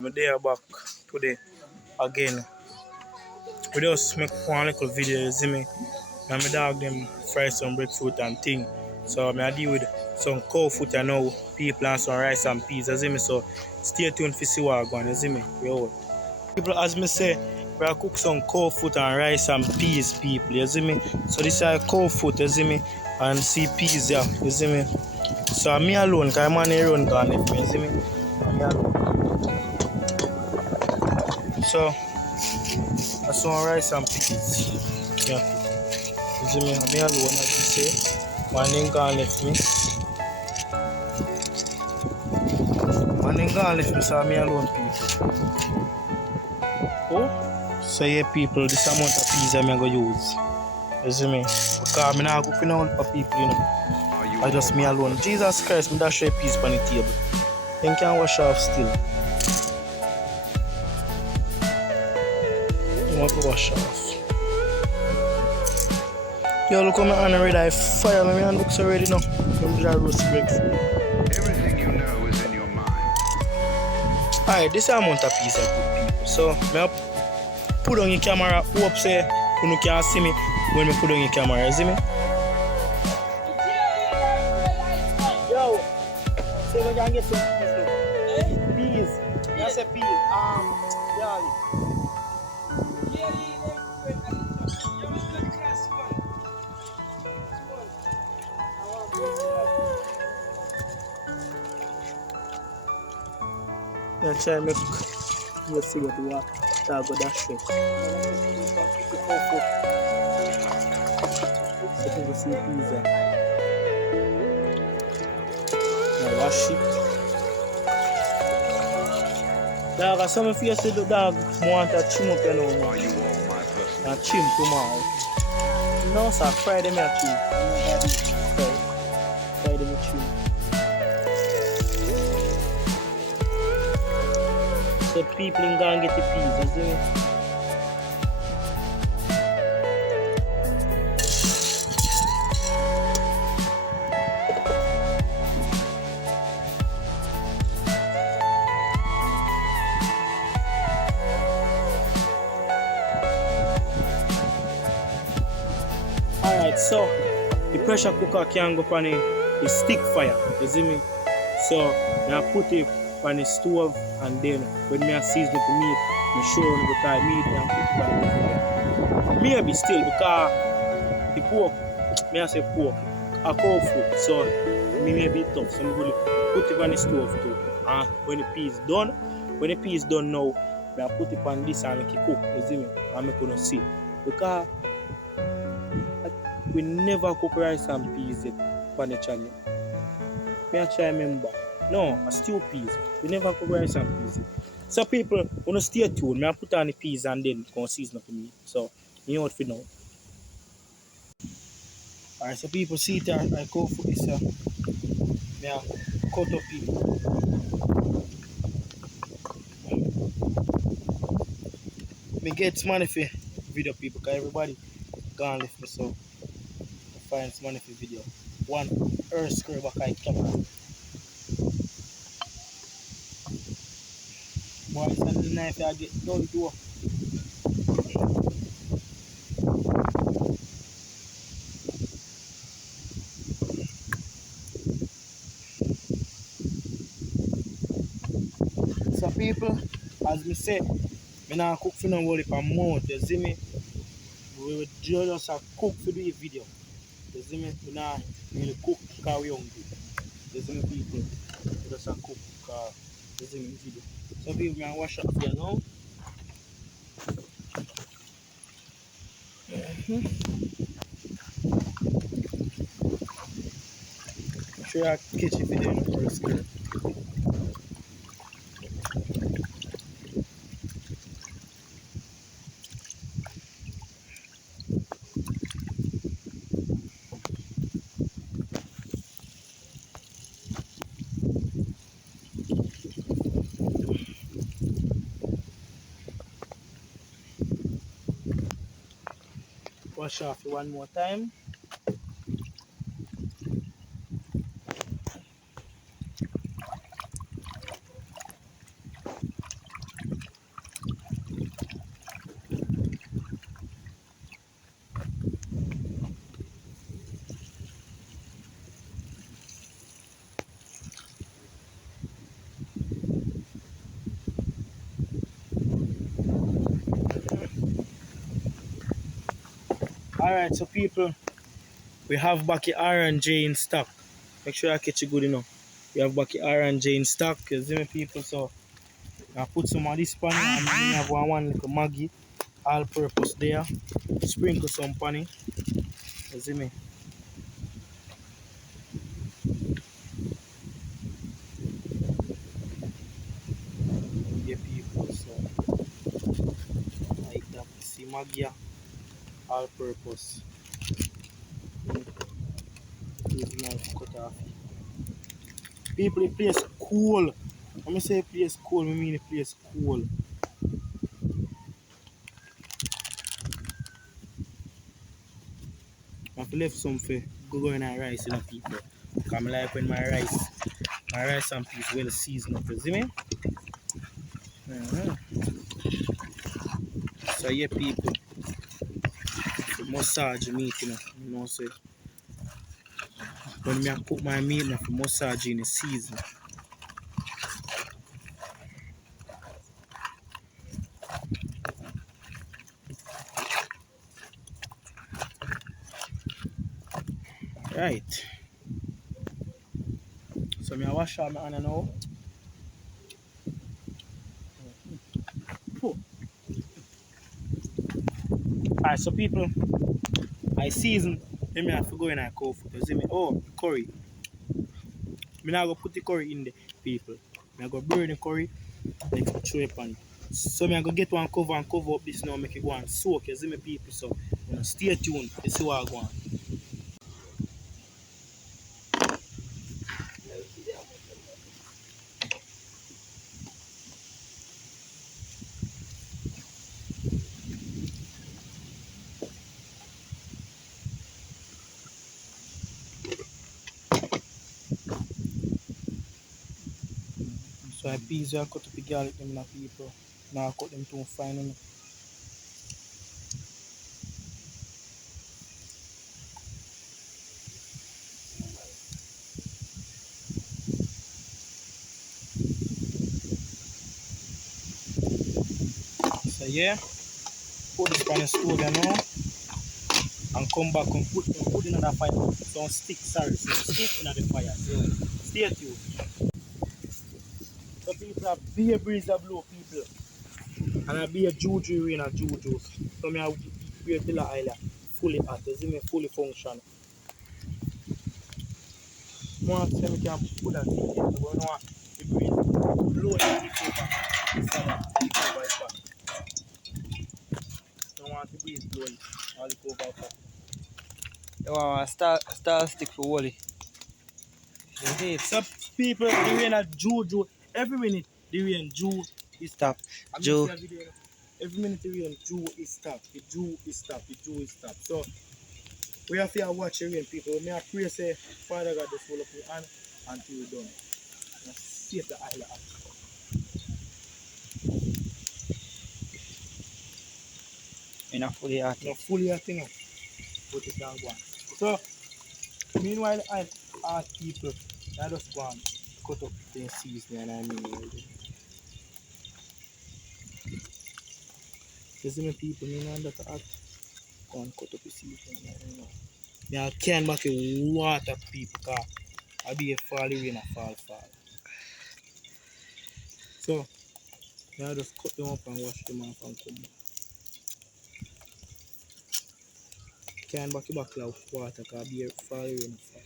My day back today again. We just make one little video, you see me? And my dog them fry some breadfruit and thing. So I deal with some cow foot and now people and some rice and peas, you see me? So stay tuned for see what I going, you see me? Yo. People, as me say, we are cook some cow foot and rice and peas, people, you see me? So this is cow foot, you see me? And see peas, yeah, you see me? So I'm me alone, because I'm on the run gone with me, you see me? I'm me alone. So that's some rice and peas. Yeah. You see me? I'm me alone, as you say. Man ain't gone left me. Man ain't gone left me, so I'm me alone, people. Oh? So yeah, people, this amount of peas I'm going to use. You see me? Because I'm not cooking all for people, you know. I just me alone. Jesus Christ, me dash a peas on the table. Then can wash off still. You want to wash off. Yo, look how my hand already. I fire me hand looks already now. I'm just roast breadfruit. Everything you know is in your mind. Alright, this amount of peas I put, people. So, I put on your camera. Hope say you can see me when I put on your camera. You see me? Yo, say we can get some peas now. Peas. You say peas. Yeah. Let's try make let's see what we have. That go that straight. So people see peas there. Now wash it. Dog, as some of you say the dog want to trim up, you know. Are you all my personal? And trim tomorrow. No sir, Friday me a trim. Friday me trim. So people can go and get the peas, you see me? Alright, so the pressure cooker can go on the stick fire, you see me? So I put it on the stove and then when I season the meat, I show you because meat and put it on the fire. Maybe still because the pork, I say pork, a cow food, so it may be tough. So I'm going to put it on the stove too. And when the peas done, now, I put it on this and make it cook, you see me? And I'm going to see. Because we never cook rice and peas yet on the channel. I try remember. No, I stew peas. We never cook rice and peas yet. So people, wanna stay tuned. I put on the peas and then go season up the meat. So you know what for now. Alright, so people see it. I go for this. I cut up it. Me get money for video people because everybody gone left me, so I find some money for video. One earth screw back I camera. Boy, it's not the knife I get done to. So people, as me say, I not cook for nobody for a month, you see me? We will just cook for the video. You see me? We not really cook because we hungry. You see me people? We just cook because you see me video. So people, I wash up here now. I'm sure I catch a video in the first clip. Wash off one more time. Alright, so people, we have Baki R&J in stock. Make sure I catch you good enough. We have Baki R&J in stock, you see me people, so I put some of this pan and I have one little Maggi, all purpose there. Sprinkle some pan in, you see me. Yeah people, so like that. See Maggi, all purpose. Use knife cut off. People, the place cool. When I say place cool, I mean the place cool. I have left some for go in and rice in the people. Because I like when my rice and peas well seasoned up, you see me? So yeah people, the massage meat, you know say when I cook my meat, I have massage in the season. Right. So I wash out my hand now. Alright, so people, I season, then I have to go in and cook food. You see me? Oh, curry. I'm not going to put the curry in the people. I'm going to burn the curry, then throw it on. So I'm going to get one cover and cover up this now, make it go and soak. You see me people? So stay tuned. You see what I go on. So I peas I cut up the garlic them now people. Now I cut them too fine. So yeah, put this on the stove you know, and come back and put in another fire. Some stick, sorry, some stick in the fire. So stay tuned. So people have beer breeze that blow people. And I be a juju in a juju. So me I beer till island fully hot. You see me fully function. More so me can put that thing in. But you know what? The breeze blow it over. Take over it back. You want the breeze blowing. All it over back. You want a star stick for Wally. So people, the rain a juju. Every minute the rain Jew is stop. I Jew. see a video. Every minute the rain Jew is stop. The Jew is stop. The Jew is stop. So we have to watch the rain people. May I pray say Father God just hold up your hand until you're done. And save the island. Enough for the art. Not fully a thing. Put it down one. So meanwhile I ask people I just go and cut up the seasoning and I mean you see me people, me know that I go and cut up the seasoning, you know. Me I can back a water people because I be a fall rain a fall. So I just cut them up and wash them off and come back. Can back of water because I be a fall rain a fall.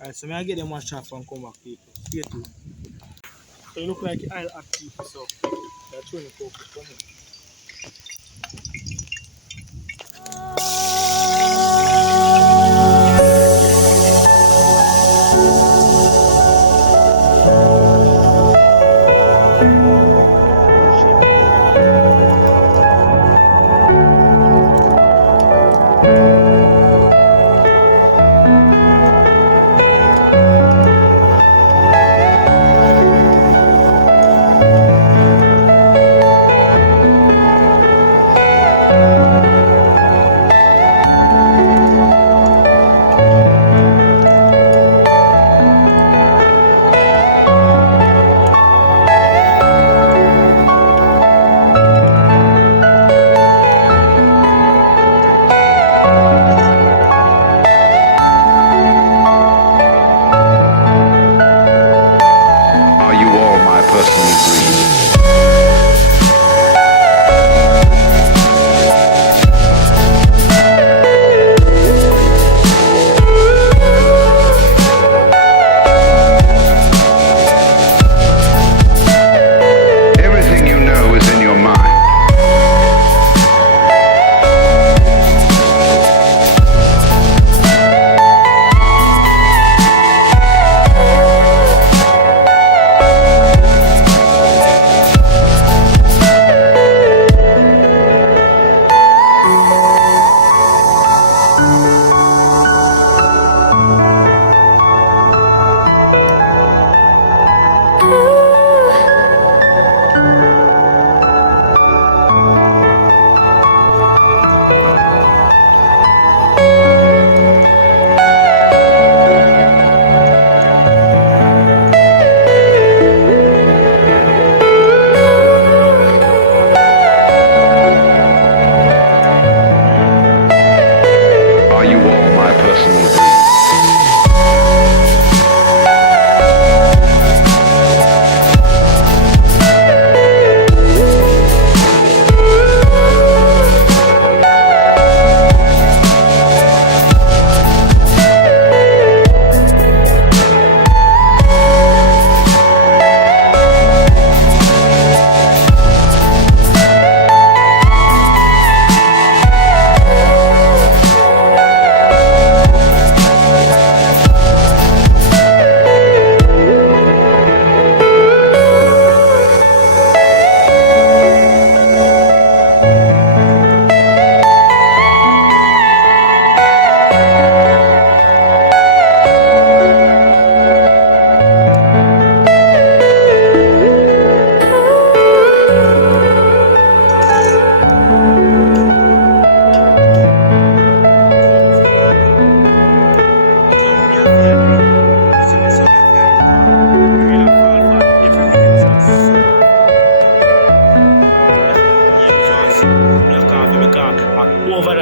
Alright, so I get them wash off and come back people. Stay tuned. So you look like I'll act people so that's when you cook it. Come on.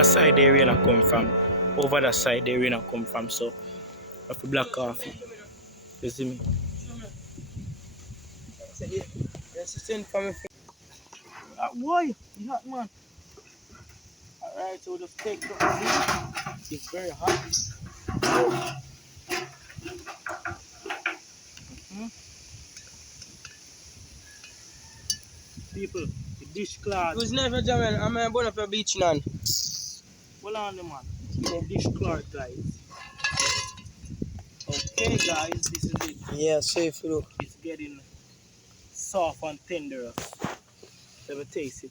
side the rain come from. Over that side the rain come from. So I have to block off it. You see me? Boy, you hot man. Alright, so we'll just take the oven. It's very hot. People, the dish cloth. It was never Jahmel. I'm going up a beach now. Hold on, man. The dish cloth, guys. Okay, guys, this is it. Yeah, safe look. It's getting soft and tender. Let me taste it.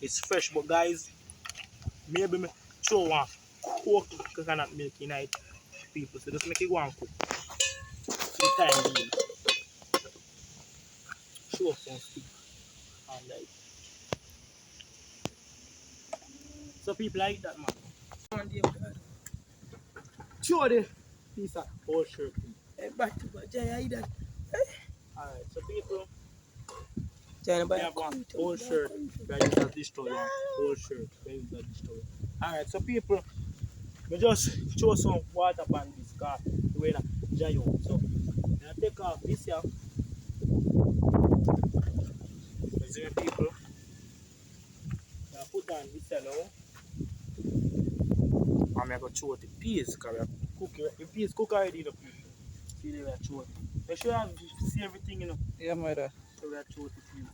It's fresh, but guys, maybe me throw one coconut milk in it, people. So just make it one cook. For the time being. Show some stick and like. So people like that, man. Show the piece of whole shirt. Alright, so people, we have one whole shirt. We use that destroy one whole shirt. We use that destroy. Alright, so people, we just throw some water on this car. The way that Jahmel. So I take off this here. You see me, people? I put on this here now. I'm going to throw the peas because the peas cook already, you know, people. See the way I throw it. Make sure you see everything, you know. Yeah, mother. So we are throw it to you.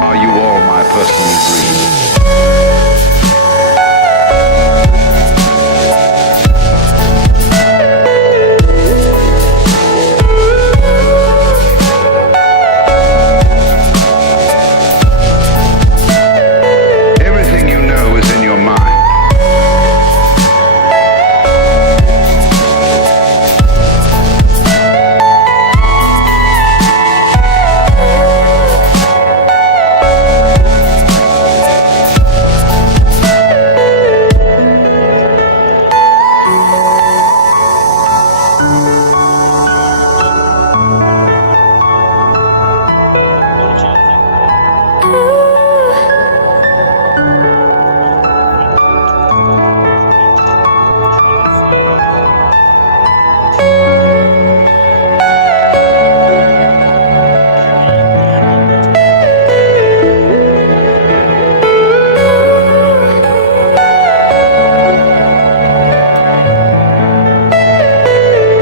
Are you all my personal dreams? Everything you know is in your mind.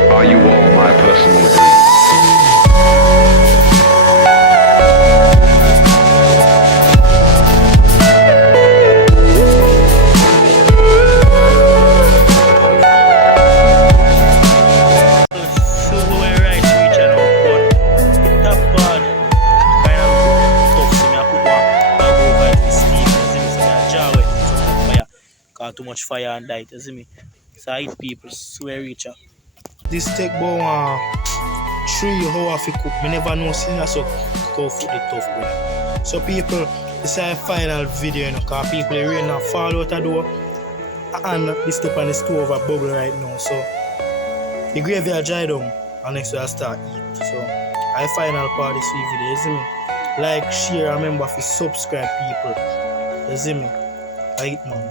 Are you all my personal dreams? So we're right reaching out, but the top part kind of tough, so I put one bag over it for steam, you see me, so I jar it so much fire, cause too much fire and light, you see me, so I eat people, swear reach out. This take about 3 hours to cook, me never know since so tough with the tough bread. So people, this is our final video, you know, cause people the rain not fall out the door, and this stuff on the stove a bubble right now, so the gravy are dry down and next I start eat. So I final part this video, you see me? Like, share, remember to subscribe people. You see me? I eat man.